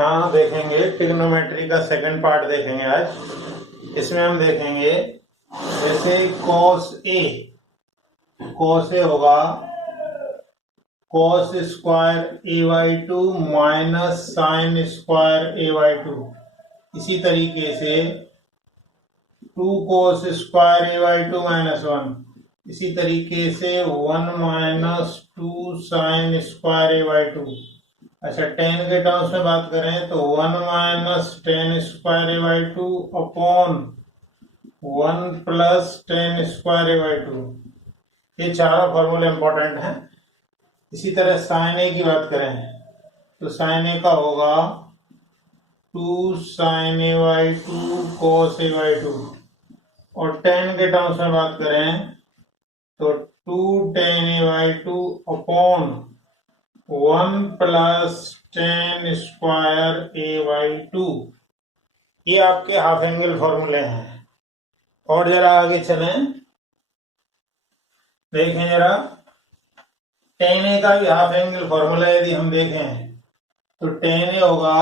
हाँ देखेंगे, ट्रिग्नोमेट्री का सेकंड पार्ट देखेंगे आज। इसमें हम देखेंगे जैसे कॉस ए होगा cos square a by two minus sine square a by two. इसी तरीके से two cos square a by two minus one. इसी तरीके से one minus two sine square a by two. अच्छा, टेन के टर्म्स में बात करें तो one minus tan square a by two upon one plus tan square a by two. ये चारों फॉर्मूले इंपॉर्टेंट हैं। इसी तरह साइन ए की बात करें तो साइन ए का होगा two sine A by two cos a by two. और टेन के टर्म्स में बात करें तो two tan a by two upon one plus tan square a by two. ये आपके हाफ एंगल फॉर्मूले हैं। और जरा आगे चलें, देखें जरा टेन ए का भी हाफ एंगल फॉर्मूला यदि हम देखें तो टेन ए होगा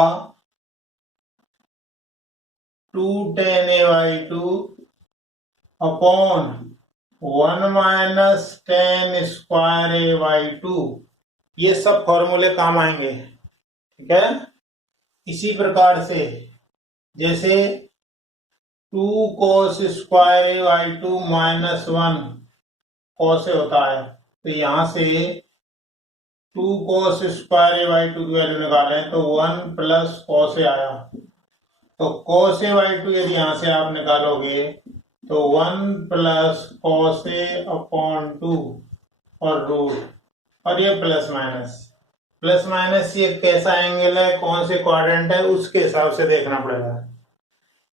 two tan a by two upon one minus tan square a by two. ये सब फॉर्मूले काम आएंगे, ठीक है। इसी प्रकार से जैसे two cos square a by two minus one cos होता है, तो यहां से two cos square a by two की वैल्यू निकालें तो वन प्लस कोस आया। तो कोस ए बाई टू यदि यहां से आप निकालोगे तो one plus cos A upon to और रूट, और ये प्लस माइनस ये कैसा एंगल है, कौन से क्वाड्रेंट है, उसके हिसाब से देखना पड़ेगा।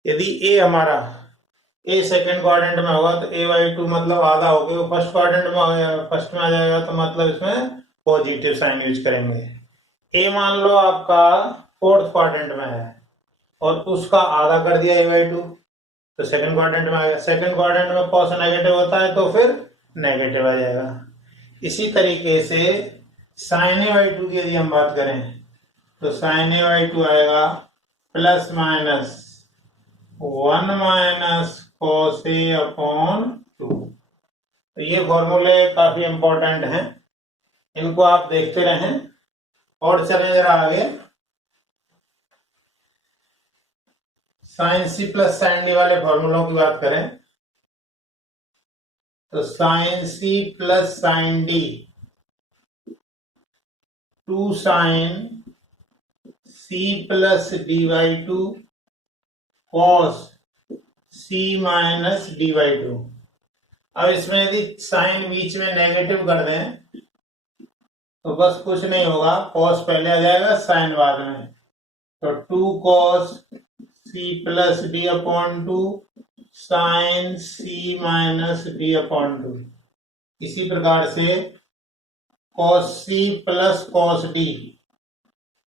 यदि ए हमारा ए सेकंड क्वाड्रेंट में होगा तो ए बाई टू मतलब आधा हो गया, फर्स्ट क्वाड्रेंट में फर्स्ट में आ जाएगा तो मतलब इसमें पॉजिटिव साइन यूज करेंगे। ए मान लो आपका फोर्थ क्वाड्रेंट में है और उसका आधा कर दिया ए बाई टू तो सेकंड क्वाड्रेंट में आ गया। सेकंड क्वाड्रेंट में कॉस नेगेटिव होता है तो फिर नेगेटिव आ जाएगा। इसी तरीके से साइन ए बाई टू की यदि हम बात करें तो साइन ए बाई टू आएगा plus minus one minus cos A upon two. तो ये फॉर्मूले काफी इंपॉर्टेंट हैं, इनको आप देखते रहें। और चलें जरा आगे, sine c plus sine d वाले फॉर्मूलों की बात करें तो sine c plus sine d two sine c plus d by two cos c minus d by two. अब इसमें यदि साइन बीच में नेगेटिव कर दें तो बस कुछ नहीं होगा, कॉस पहले आ जाएगा साइन बाद में, तो two cos c plus d upon two sine c minus d upon two. इसी प्रकार से cos c plus cos d,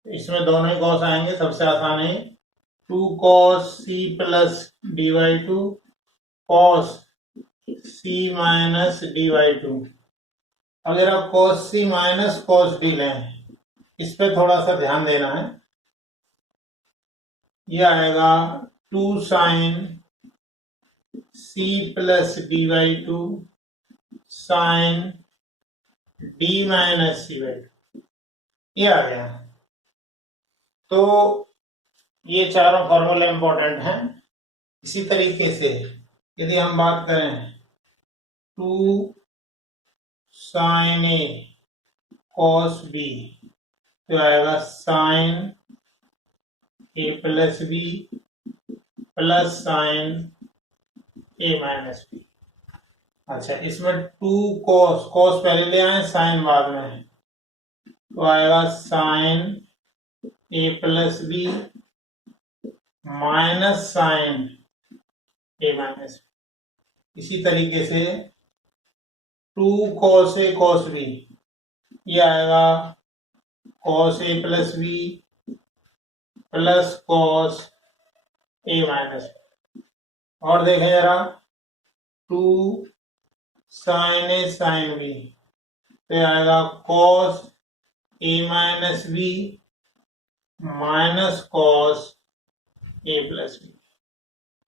इसमें दोनों ही कॉस आएंगे, सबसे आसान है two cos c plus d by two cos c minus d by two. अगर आप cos c minus cos d लें, इस पे थोड़ा सा ध्यान देना है। यह आएगा two sine c plus d by two sine d minus c by two, ये आ गया। तो ये चारों फॉर्मूले इंपॉर्टेंट हैं। इसी तरीके से यदि हम बात करें two sine a cos b तो आएगा sine a plus b plus sine a minus b. अच्छा, इसमें टू कॉस पहले ले आए, साइन बाद में है, तो आएगा sine a plus b minus sine a minus b. इसी तरीके से two cos a cos b, ये आएगा cos a plus b plus cos a minus b. और देखें जरा two sine a sine b, तो आएगा cos a minus b minus cos a plus b.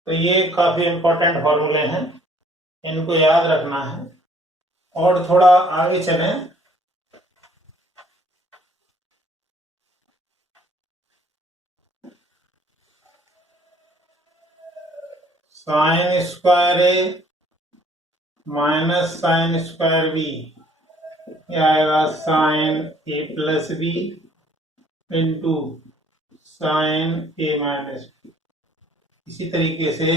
तो ये काफी इंपॉर्टेंट फॉर्मूले हैं, इनको याद रखना है। और थोड़ा आगे चलें। साइन स्क्वायर ए माइनस साइन स्क्वायर बी, ये आएगा sine a plus B into sine a minus b. इसी तरीके से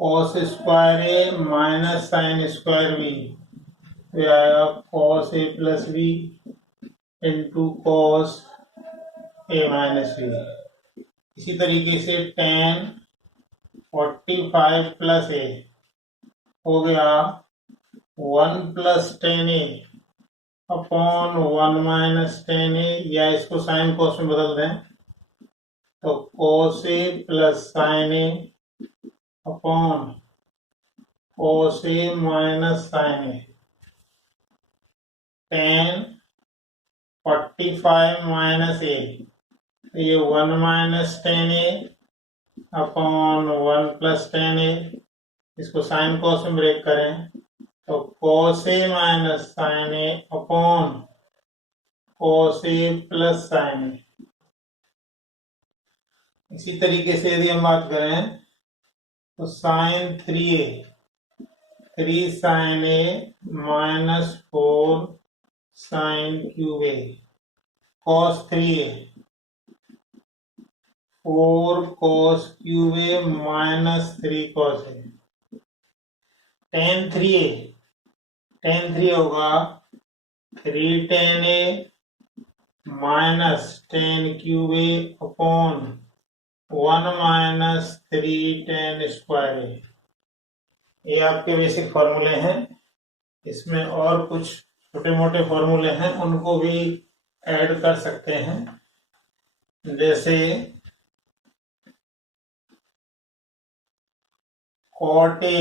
कॉस स्क्वायर ए माइनस साइन स्क्वायर बी, तो आएगा cos a plus B into cos a minus b. इसी तरीके से tan 45 प्लस ए हो गया 1 प्लस टेन ए अपॉन 1 माइनस टेन ए, या इसको साइन कॉस में बदल दें तो cos a plus sine A upon cos a minus sine A. tan 45 minus ए, ये 1 माइनस टेन ए अपॉन 1 प्लस टेन ए, इसको साइन कॉस में ब्रेक करें तो cos a minus sine A upon cos a plus sine ए। इसी तरीके से यदि हम बात करें तो sign 3a 3 sign a minus 4 sine cube A, cos 3a 4 cos cube A minus 3 cos A. tan 3 होगा 3 tan ए माइनस tan क्यूब ए upon 1 minus 3 tan square ए। ये आपके बेसिक फॉर्मूले हैं। इसमें और कुछ छोटे मोटे फॉर्मूले हैं, उनको भी ऐड कर सकते हैं, जैसे cot a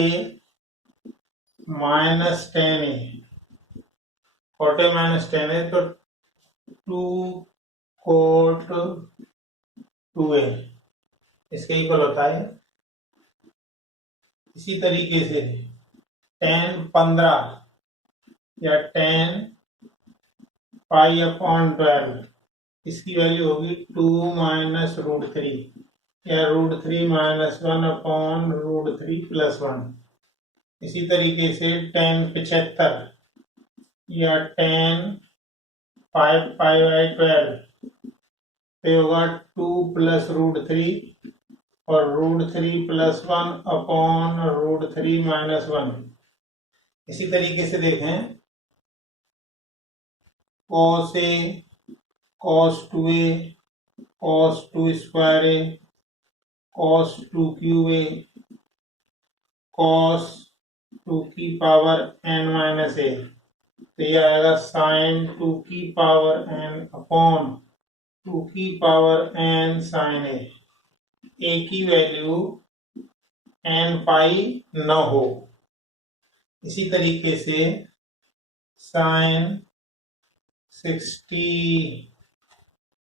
minus tan A, cot a minus tan A तो 2 cot 2a इसके इक्वल होता है। इसी तरीके से tan 15 या tan पाई अपॉन 12, इसकी वैल्यू होगी 2 माइनस रूट 3 या root 3 minus 1 upon root 3 plus 1। इसी तरीके से tan 75 या tan 5 पाई बाई 12 पे होगा 2 प्लस रूट 3 और root 3 plus 1 upon root 3 minus 1। इसी तरीके से देखें cos a cos 2a cos 2 square a cos 2 cube a cos 2 की पावर n माइनस a, तो यह आएगा साइन 2 की पावर n अपॉन 2 की power n sine a। a की वैल्यू n पाई न हो। इसी तरीके से sine 60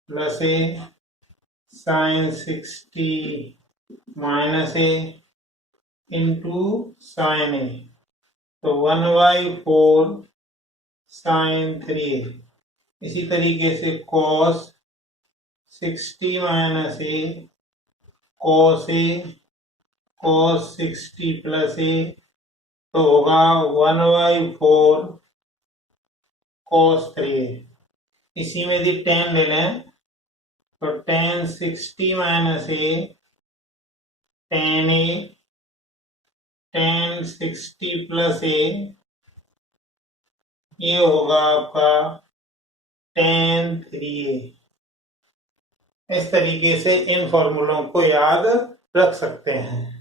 plus A sine 60 minus A into sine A, तो 1/4 साइन 3a। इसी तरीके से cos 60 minus A cos a cos 60 plus A, तो होगा 1/4 cos 3a। इसी में यदि tan ले लें तो tan 60 minus A tan a tan 60 plus A, ये होगा आपका tan 3a। इस तरीके से इन फॉर्मूलों को याद रख सकते हैं।